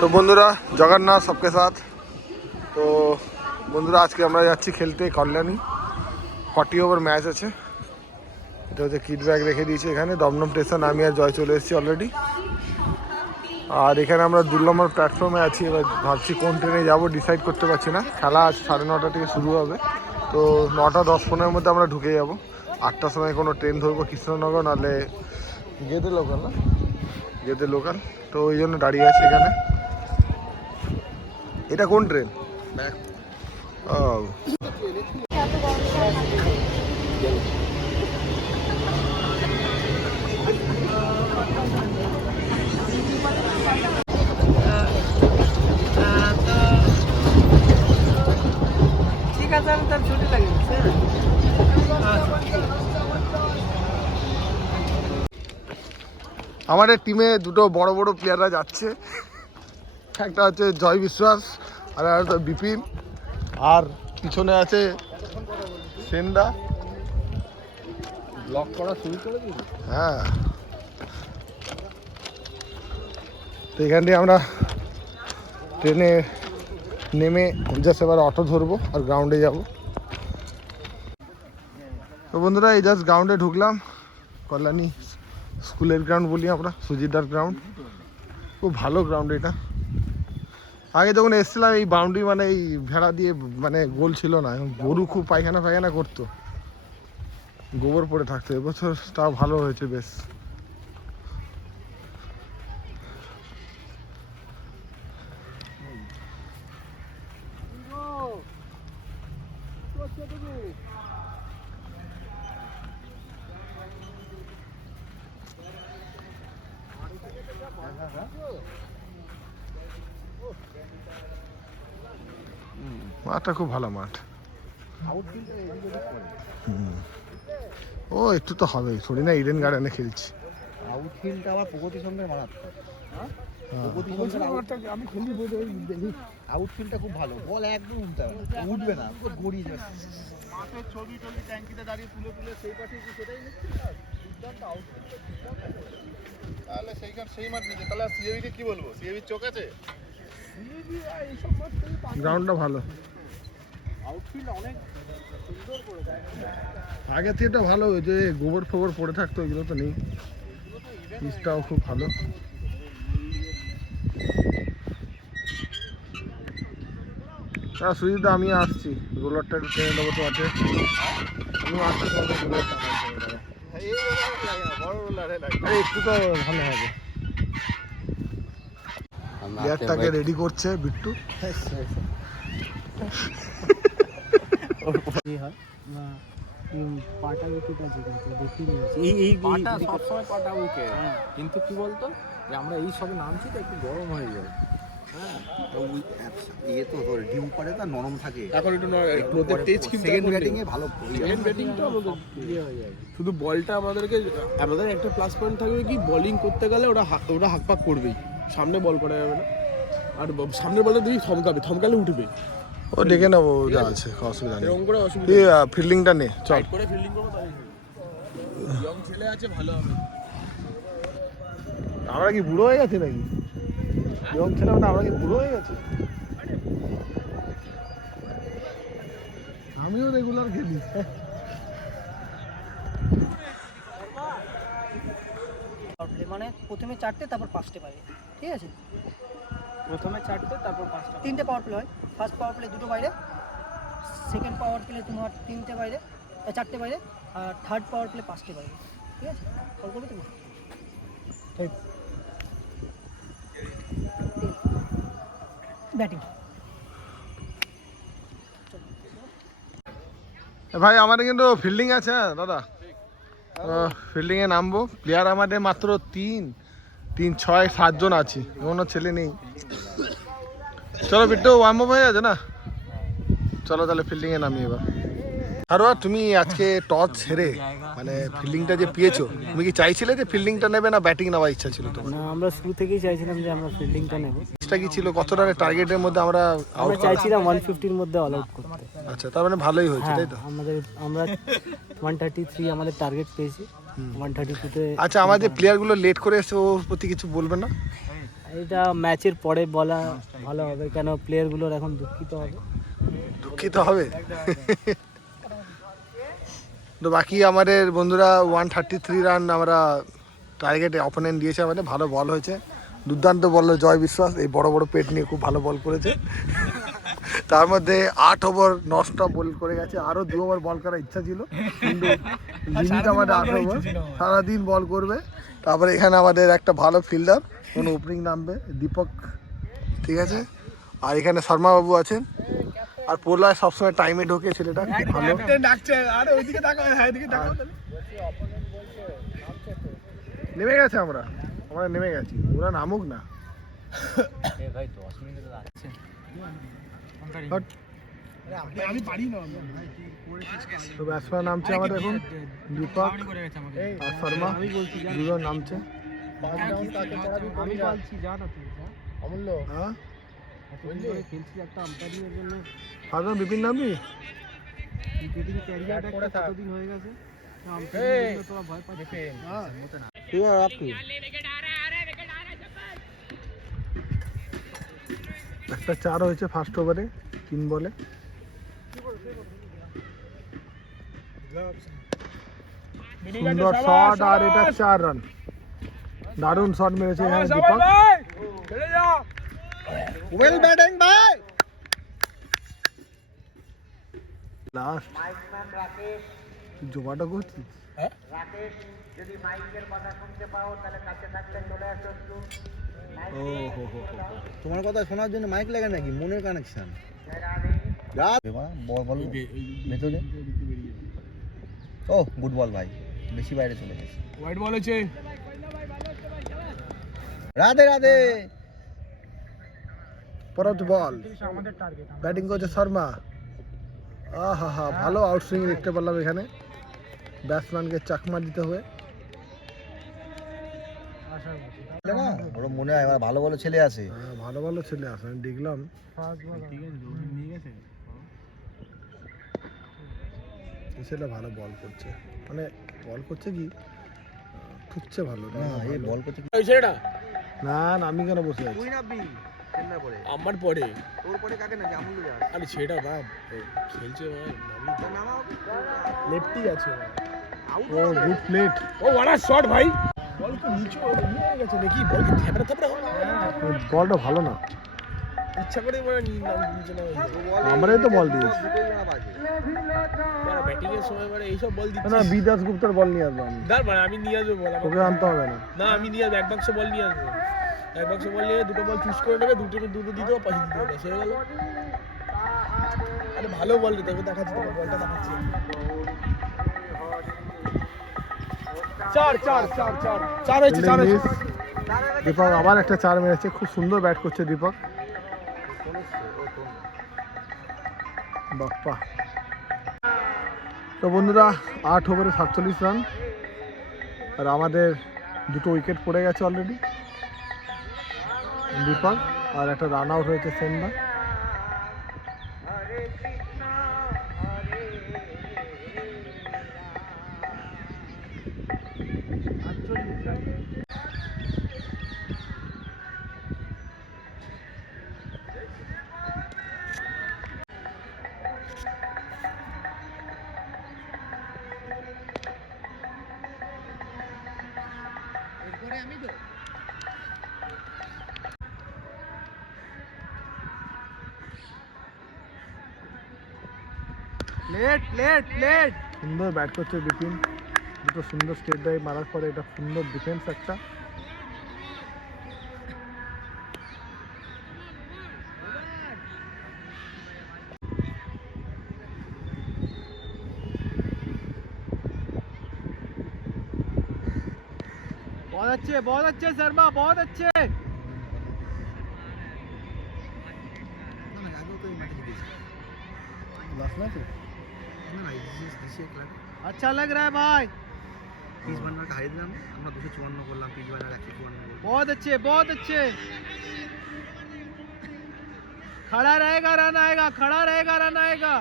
তো বন্ধুরা জগন্নাথ সবকে সাথ। তো বন্ধুরা আজকে আমরা যাচ্ছি খেলতে কল্যাণী। 40 ওভার ম্যাচ আছে। এটা হচ্ছে কিট ব্যাগ রেখে দিয়েছি এখানে। দমদম স্টেশন আমি আর জয় চলে এসেছি অলরেডি। আর এখানে আমরা 2 নম্বর প্ল্যাটফর্মে আছি। এবার ভাবছি কোন ট্রেনে যাবো ডিসাইড করতে পারছি না। খেলা আজ 9:30 থেকে শুরু হবে। তো 9:10-15 মধ্যে আমরা ঢুকে যাব। 8টার সময় কোনো ট্রেন ধরবো কৃষ্ণনগর, নাহলে গেদে লোকাল, না গেদে লোকাল। তো ওই জন্য দাঁড়িয়ে আছি এখানে। এটা কোন ট্রেন? ও ঠিক আছে, আমি তার ছুটি লাগিয়েছি। আমাদের টিমে দুটো বড় বড় প্লেয়াররা যাচ্ছে। একটা হচ্ছে জয় বিশ্বাস আর একটা বিপিন, আর পিছনে আছে সেনদা। ব্লক করা শুরু করে দিই। হ্যাঁ, তো এখান থেকে আমরা ট্রেনে নেমে জাস্ট এবার অটো ধরবো আর গ্রাউন্ডে যাব। তো বন্ধুরা এই জাস্ট গ্রাউন্ডে ঢুকলাম। কল্যাণী স্কুলের গ্রাউন্ড বলি আমরা, সুজিতদার গ্রাউন্ড। খুব ভালো গ্রাউন্ড এটা। আগে যখন এসেছিলাম এই বাউন্ডারি মানে এই ভেড়া দিয়ে মানে গোল ছিল না, গরু খুব পায়খানা ফায়খানা করতো, গোবর পড়ে থাকতো। এবছর তাও ভালো হয়েছে বেশ। মাঠটা খুব ভালো মাঠ। ও একটু তো হবেই, থোড়ি না ইডেন গার্ডেনে খেলছি। আউটফিল্ডটা আবার প্রগতি সঙ্গে মারাত্মক। আমি খেলি দেখি আউটফিল্ডটা খুব ভালো। বল একদম উঠবে না, গড়িয়ে যাবে। মাঠের ছবি টবি ট্যাঙ্কিতে দাঁড়িয়ে তুলে তুলে সেই পাশে কি সেটাই নিচ্ছি না। দুর্দান্ত আউটফিল্ড, তাহলে সেই মাঠ নিচে। তাহলে সিএবিকে কি বলবো? সিএবির চোখ আছে। গ্রাউন্ডটা ভালো, আউটফিল্ড অনেক সুন্দর করে দেয়। আগে থেকে ভালো হয়েছে। গোবর ফোবর পড়ে থাকতো, এগুলো তো নেই। পিচটাও খুব ভালো। হ্যাঁ সুজিদা, আমি আসছি। রোলারটা একটু টেনে দেবো তো আছে। আমি আসছি তোমাদের রোলারটা একটু তো ভালো হবে। প্লেয়ারটাকে রেডি করছে বিট্টু। পাটা উইকেট আছে কিন্তু দেখিনি। এই পাটা সবসময় পাটা উইকেট। কিন্তু কি বলতো, যে আমরা এই সবে নামছি তো একটু গরম হয়ে যায়। হ্যাঁ, ইয়ে তো ডিম পারে তা নরম থাকে। এখন একটু রোদের তেজ, কিন্তু সেকেন্ড ব্যাটিং এ ভালো। সেকেন্ড ব্যাটিংটা ইয়ে হয়ে যাবে। শুধু বলটা আমাদের একটা প্লাস পয়েন্ট থাকবে কি, বোলিং করতে গেলে ওরা হাঁকপাক করবেই, সামনে বল করা যাবে না। আর সামনে বলে তুমি থমকালে উঠবে। ও দেখে নেবো, যা আছে অসুবিধা নেই। ফিল্ডিংটা নে, চল করে ফিল্ডিং করবো। তাই ইয়ং ছেলে আছে, ভালো হবে। আমরা কি বুড়ো হয়ে গেছি নাকি? ইয়ং ছেলে মানে আমরা কি বুড়ো হয়ে গেছি? আমিও রেগুলার খেলি। মানে প্রথমে 4টে তারপর 5টে বাইরে, ঠিক আছে? প্রথমে 4টে তারপর 5টা। 3টে পাওয়ার প্লে হয়। ফার্স্ট পাওয়ার প্লে 2টো বাইরে, সেকেন্ড পাওয়ার প্লে তোমার 3টে বাইরে, 4টে বাইরে, আর থার্ড পাওয়ার প্লে 5টে বাইরে, ঠিক আছে? কল করবে তুমি? ব্যাটিং। ভাই আমাদের কিন্তু ফিল্ডিং আছে। হ্যাঁ দাদা, ফিল্ডিংয়ে নামবো। প্লেয়ার আমাদের মাত্র 3, 6, 7 জন আছি, কোনো ছেলে নেই। চলো বিট্টু, ওয়ার্ম হয়ে আছে না? চলো তাহলে ফিল্ডিংয়ে নামি এবার। আর তুমি আজকে টস হেরে মানে ফিল্ডিংটা যে পেয়েছো, তুমি কি চাইছিলে যে ফিল্ডিংটা নেবে, না ব্যাটিং নেওয়ার ইচ্ছা ছিল তোমার? না, আমরা শুরু থেকেই চাইছিলাম যে আমরা ফিল্ডিংটা নেব। ইচ্ছা কি ছিল? কত রানের টার্গেটের মধ্যে আমরা চাইছিলাম 150-র মধ্যে অল আউট করতে। আচ্ছা, তার মানে ভালোই হয়েছে, তাই তো? আমরা 133 আমাদের টার্গেট পেয়েছি। 132-তে। আচ্ছা, আমাদের প্লেয়ারগুলো লেট করে এসে ওর প্রতি কিছু বলবে না? এটা ম্যাচের পরে বলা ভালো হবে, কেন প্লেয়ারগুলোর এখন দুঃখিত হবে। দুঃখিত হবে। তো বাকি আমাদের বন্ধুরা 133 রান আমরা টার্গেটে অপোনেন্ট দিয়েছে, আমাদের ভালো বল হয়েছে, দুর্দান্ত বল জয় বিশ্বাস এই বড় বড় পেট নিয়ে খুব ভালো বল করেছে। তার মধ্যে 8 ওভার নস্টপ বল করে গেছে, আরও 2 ওভার বল করার ইচ্ছা ছিল কিন্তু লিমিট আমাদের 8 ওভার, সারাদিন বল করবে। তারপরে এখানে আমাদের একটা ভালো ফিল্ডার কোনো ওপেনিং নামবে দীপক, ঠিক আছে। আর এখানে শর্মা বাবু আছেন, আর পোলায় সবসময় টাইমে ঢোকে ছেলেটা, খুব ভালো। নেমে গেছে, আমরা নেমে গেছি, ওরা নামুক না। তো ব্যাটসম্যান নামছে আমাদের এখন দীপক আর শর্মা, দুজন নামছে। অমূল্য হ্যাঁ ফারদান বিপিন নামবি? একটা 4 হয়েছে ফার্স্ট ওভারে 3 বলে। সুন্দর শট, আর এটা 4 রান। দারুণ শট মেরেছে এখানে দীপক। ওয়েল ব্যাটিং ভাই। লাস্ট তুই জোগাড়টা করছিস? তোমার কথা শোনার জন্য মাইক লাগে নাকি? মনের কানেকশন। ভেতরে ও গুড বল ভাই, বেশি বাইরে চলে গেছে। হোয়াইট বল হয়েছে। রাধে রাধে। পরত বল, ব্যাটিং করছে শর্মা। আহা হা, ভালো আউটসুইং দেখতে পেলাম এখানে, ব্যাটসম্যানকে চাকমা দিতে হবে। ওর মনে হয় এবার ভালো ভালো ছেলে আছে। ভালো ভালো ছেলে আছে, আমি দেখলাম। ছেলে ভালো বল করছে, মানে বল করছে কি ঠুকছে ভালো না, এই বল করতে না না, আমি কেন বসে আছি? আমার পরে তোর পরে কাকে নাকি আমুল যা? আরে ছেড়া বাপ, খেলছে ভাই, নামাও। লেফটি আছে ও, good plate. Oh what a shot ভাই, বল কি নিচে নিয়ে গেছে নাকি? বল কি থেপড়া থেপড়া হবে? বলটা ভালো না, ইচ্ছা করে নিচে না, আমরাই তো বল দিয়েছি। ব্যাটিং এর সময় মানে এইসব বল দিচ্ছি না। বিদাস গুপ্তার বল নিয়ে আসবো আমি, দাঁড়া আমি নিয়ে আসবো বল, তোকে আনতে হবে না। না আমি নিয়ে আসবো, এক বাক্স বল নিয়ে আসবো, এক বাক্স বল নিয়ে দুটো বল চুজ করে নেবে, দুটো দিয়ে দেবো, পাশে দিতে হবে, সে গেল। আরে ভালো বল দিতে হবে, দেখাচ্ছি তোকে বলটা দেখাচ্ছি। চার হয়েছে। দীপক আবার একটা 4 মেরেছে, খুব সুন্দর ব্যাট করছে দীপক। বাপ্পা। তো বন্ধুরা 8 ওভারে 47 রান, আর আমাদের 2টো উইকেট পড়ে গেছে অলরেডি। দীপক আর একটা রান আউট হয়েছে সেনদা। সুন্দর ব্যাট করছে বিপিন, দুটো সুন্দর স্টেট ড্রাইভ মারার পরে এটা সুন্দর ডিফেন্স একটা। बहुत अच्छे शर्मा, बहुत अच्छे। अच्छा लग रहा है भाई। पिच बनर का हाई दिलाम, আমরা 254 করলাম, পিচ বানার 154। बहुत अच्छे, बहुत अच्छे। खड़ा रहेगा रन आएगा, खड़ा रहेगा रन आएगा।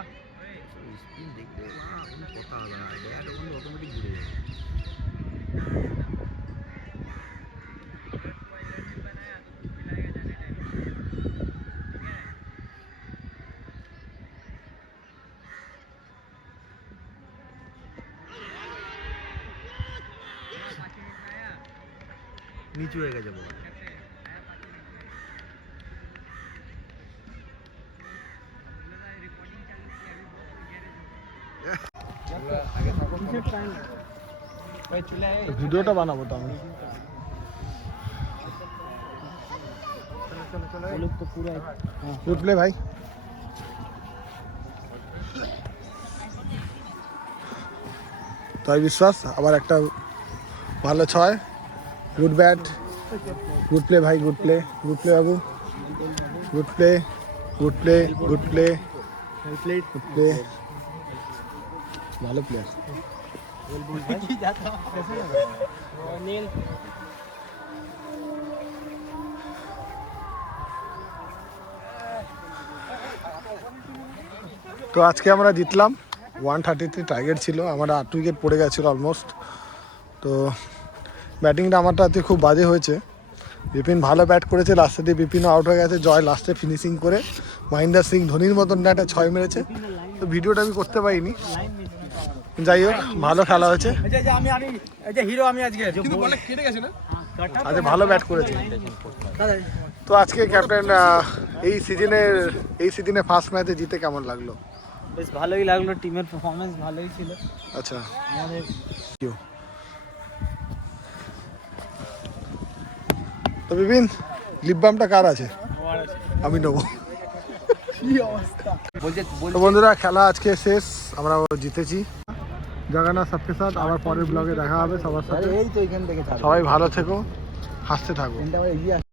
স্পিন দেখতে কোনো কথা হবে না, ব্যাট ওখানে অটোমেটিক ঘুরে যাবে। নিচু হয়ে গেছে বল। ভিডিওটা বানাবো তো আমি। গুড প্লে ভাই। তাই বিশ্বাস আবার একটা ভালো ছয়। গুড ব্যাট, গুড প্লে ভাই, গুড প্লে, গুড প্লে বাবু, good play, good play, good play, good play, ভালো প্লেয়ার। তো আজকে আমরা জিতলাম। 133 টার্গেট ছিল, আমার 8 উইকেট পড়ে গেছিলো অলমোস্ট। তো ব্যাটিংটা আমারটা আজকে খুব বাজে হয়েছে। বিপিন ভালো ব্যাট করেছে, লাস্টে দিয়ে বিপিনও আউট হয়ে গেছে। জয় লাস্টে ফিনিশিং করে মহেন্দ্র সিং ধোনির মতন একটা 6 মেরেছে। তো ভিডিওটা আমি করতে পারিনি, যাই হোক ভালো খেলা হয়েছে। আজকে ভালো ব্যাট করেছে। তো আজকে ক্যাপ্টেন এই সিজনে ফার্স্ট ম্যাচে জিতে কেমন লাগলো? বেশ ভালোই লাগলো, টিমের পারফরমেন্স ভালোই ছিল। আচ্ছা, আমাদের তো বিপিন লিপ বামটা কার আছে? আমি নেবো। তো বন্ধুরা খেলা আজকে শেষ, আমরা জিতেছি। জাগানা সবকে সাথ আবার পরের ব্লগে দেখা হবে সবার সাথে। এই তো এখান থেকে সবাই ভালো থেকো, হাসতে থাকো।